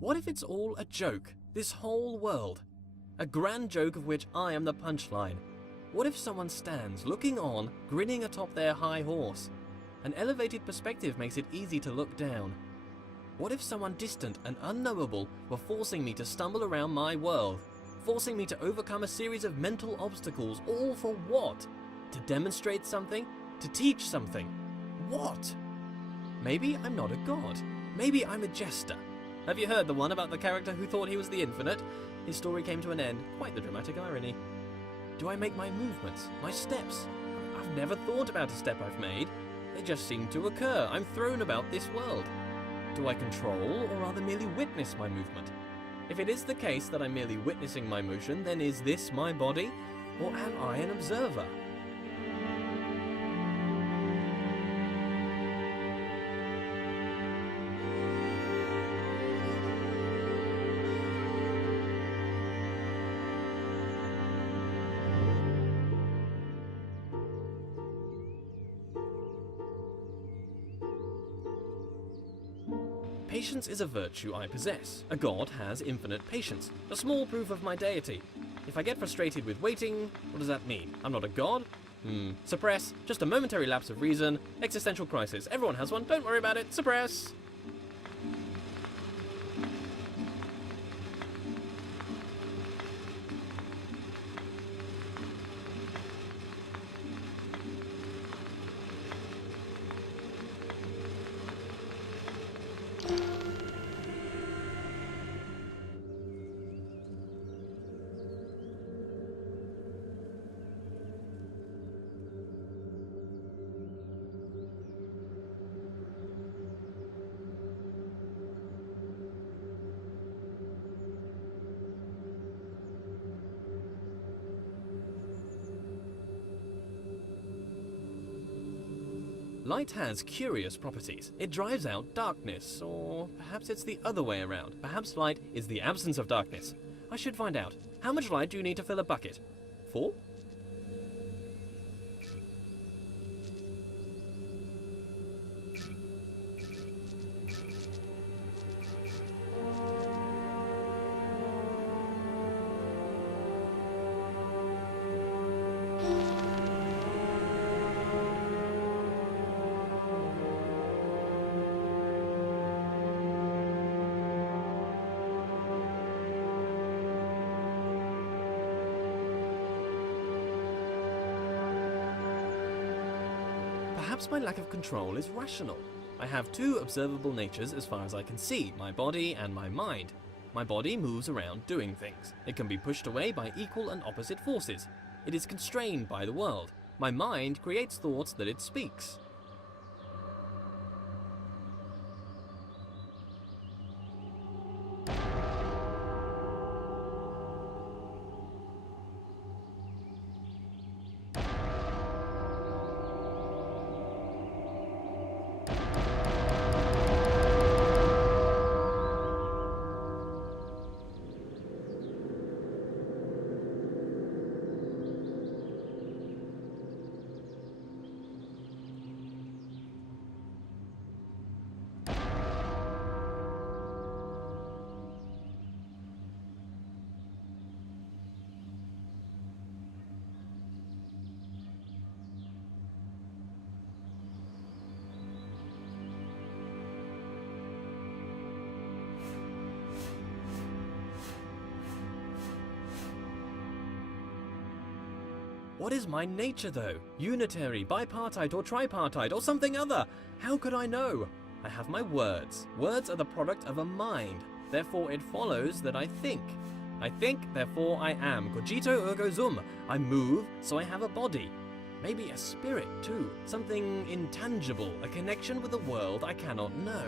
What if it's all a joke, this whole world? A grand joke of which I am the punchline. What if someone stands, looking on, grinning atop their high horse? An elevated perspective makes it easy to look down. What if someone distant and unknowable were forcing me to stumble around my world? Forcing me to overcome a series of mental obstacles, all for what? To demonstrate something? To teach something? What? Maybe I'm not a god. Maybe I'm a jester. Have you heard the one about the character who thought he was the infinite? His story came to an end. Quite the dramatic irony. Do I make my movements, my steps? I've never thought about a step I've made. They just seem to occur. I'm thrown about this world. Do I control or rather merely witness my movement? If it is the case that I'm merely witnessing my motion, then is this my body? Or am I an observer? Patience is a virtue I possess. A god has infinite patience, a small proof of my deity. If I get frustrated with waiting, what does that mean? I'm not a god? Suppress. Just a momentary lapse of reason. Existential crisis. Everyone has one, don't worry about it. Suppress. Light has curious properties. It drives out darkness, or perhaps it's the other way around. Perhaps light is the absence of darkness. I should find out. How much light do you need to fill a bucket? 4? Perhaps my lack of control is rational. I have two observable natures as far as I can see, my body and my mind. My body moves around doing things. It can be pushed away by equal and opposite forces. It is constrained by the world. My mind creates thoughts that it speaks. What is my nature, though? Unitary, bipartite, or tripartite, or something other? How could I know? I have my words. Words are the product of a mind. Therefore, it follows that I think. I think, therefore I am. Cogito ergo sum. I move, so I have a body. Maybe a spirit, too. Something intangible, a connection with the world I cannot know.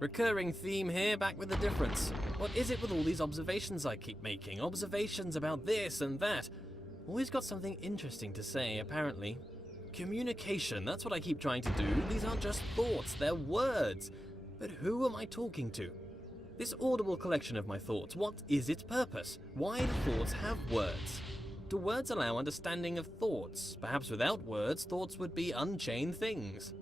Recurring theme here, back with a difference. What is it with all these observations I keep making? Observations about this and that. Always got something interesting to say, apparently. Communication, that's what I keep trying to do. These aren't just thoughts, they're words. But who am I talking to? This audible collection of my thoughts, what is its purpose? Why do thoughts have words? Do words allow understanding of thoughts? Perhaps without words, thoughts would be unchained things.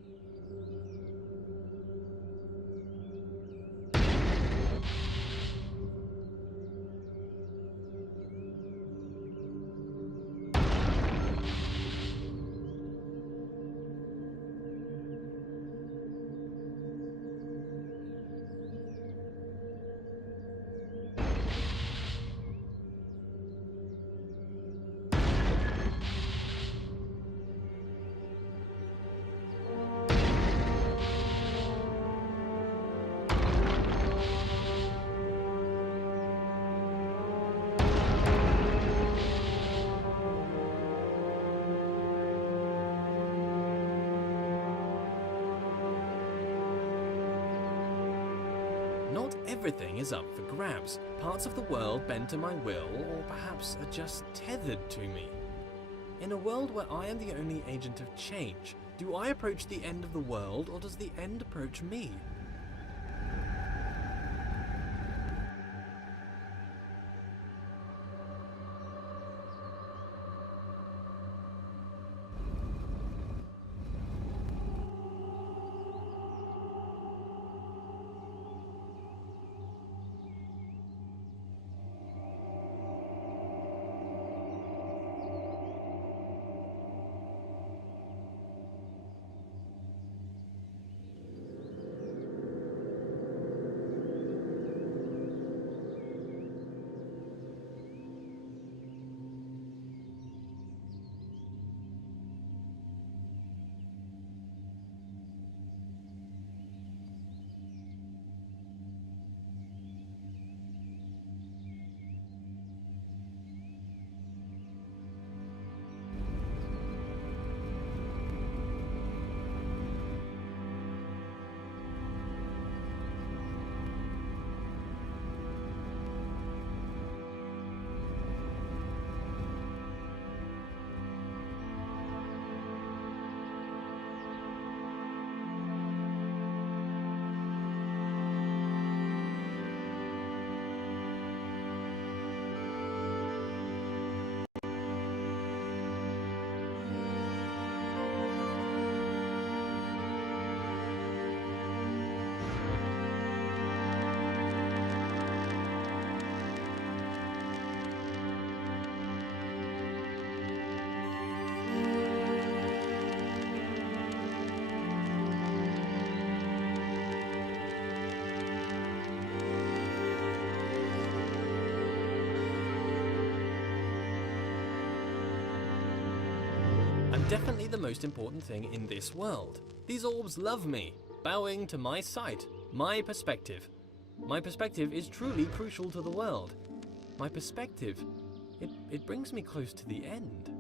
Not everything is up for grabs. Parts of the world bend to my will, or perhaps are just tethered to me. In a world where I am the only agent of change, do I approach the end of the world, or does the end approach me? I'm definitely the most important thing in this world. These orbs love me, bowing to my sight, my perspective. My perspective is truly crucial to the world. My perspective, it brings me close to the end.